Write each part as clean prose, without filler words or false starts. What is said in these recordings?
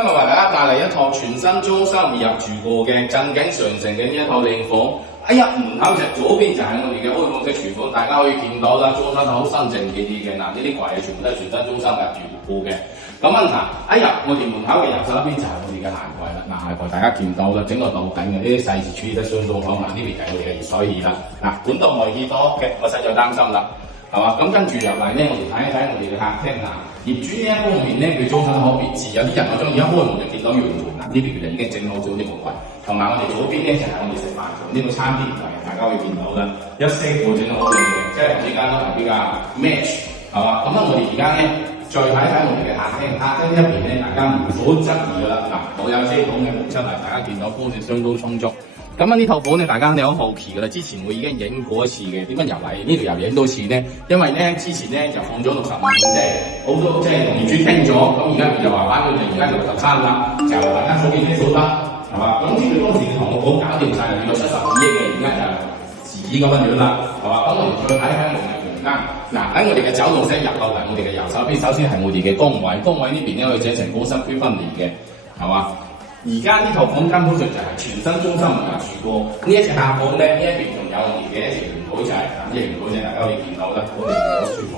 今日為大家帶嚟一套全新裝修未入住過嘅震景上乘嘅呢一套靚房。哎呀，門口就左邊就係我哋嘅開放式廚房，大家可以見到啦，裝修得好新淨啲嘅。嗱，呢啲櫃全部都係全新裝修入住過嘅。咁問題，我哋門口嘅右手邊就係我哋嘅鞋櫃啦。嗱，鞋櫃大家見到啦，整個到頂嘅呢啲細節處理得相當好。嗱，呢邊就係我哋嘅熱水器啦。嗱，管道外耳多嘅，我實在擔心啦。係嘛？咁跟住入嚟咧，我哋睇一睇我哋嘅客廳嗱，業主呢一方面咧，佢裝修得好別緻，有啲人我中意一開門就見到陽台，嗱呢邊佢就已經整好咗呢個櫃，同埋我哋左邊咧就係我哋食飯台呢個餐邊櫃，大家可以見到啦，一色個整得好靚嘅，即係之間都係比較 match， 係嘛？咁我哋而家咧再睇睇我哋嘅客廳，客廳一邊咧大家無所質疑㗎啦，嗱我有遮擋嘅木質嚟，大家見到光線相當充足。咁呢套房咧，大家你好好奇㗎啦。之前我已經影過一次嘅，點解又嚟呢度又影多次咧？因為咧之前咧就放咗65年，即係好多即係同業主傾咗，咁而家佢就話玩佢哋而家就63啦，就大家所見啲數得，係嘛？咁知佢當時嘅項目好搞掂晒，用咗75億嘅，而家就自己咁樣樣啦，係嘛？咁我哋再睇睇我哋嘅房間，嗱喺我哋嘅走廊式入到嚟，我哋嘅右手邊，首先係我哋嘅工位，工位呢邊咧可以整成高濕區分離嘅，係嘛？而家呢套房根本上就係全新裝修未入住過，呢一隻客房咧，呢一邊仲有我哋嘅一隻圓台仔，呢隻圓台仔大家可以見到啦，我哋好舒服，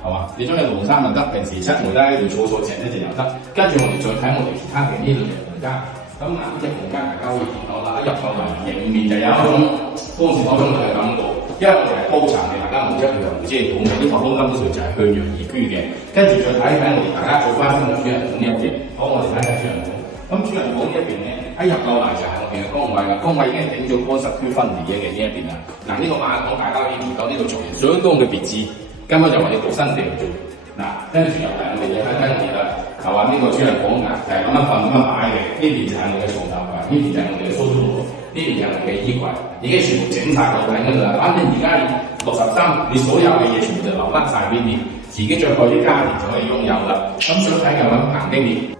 係嘛？你中意龍山又得，平時出門都喺度坐正一隻又得。跟住我哋再睇我哋其他嘅呢度嘅房間，咁嗱呢隻房間大家可以見到啦，一入到嚟迎面就有一種光線好充足嘅感覺，因為我哋係高層嘅，大家唔知佢又唔知係講嘅，呢套房根本上就係向陽而居嘅。跟住再睇睇我哋大家做翻新嘅主人房呢一邊，好，我哋睇睇主人房。咁主人房呢一邊咧，入到嚟就係我哋嘅工位啦，工位已經整咗乾濕區分離嘅呢一邊啦。嗱呢個馬桶大家可以見到呢度做完相當嘅別緻，根本就話要度身訂做。嗱，跟住入嚟我哋睇睇我哋啦，係話呢個主人房就係咁樣瞓咁樣擺嘅，呢邊就係我哋嘅床頭櫃，呢邊就係我哋嘅梳妝台，呢邊就係我哋嘅衣櫃，已經全部整晒到頂㗎啦。反正而家63，你所有嘅嘢全部就留翻晒邊邊，自己再蓋啲家電就可以擁有啦。咁想睇就揾彭經理。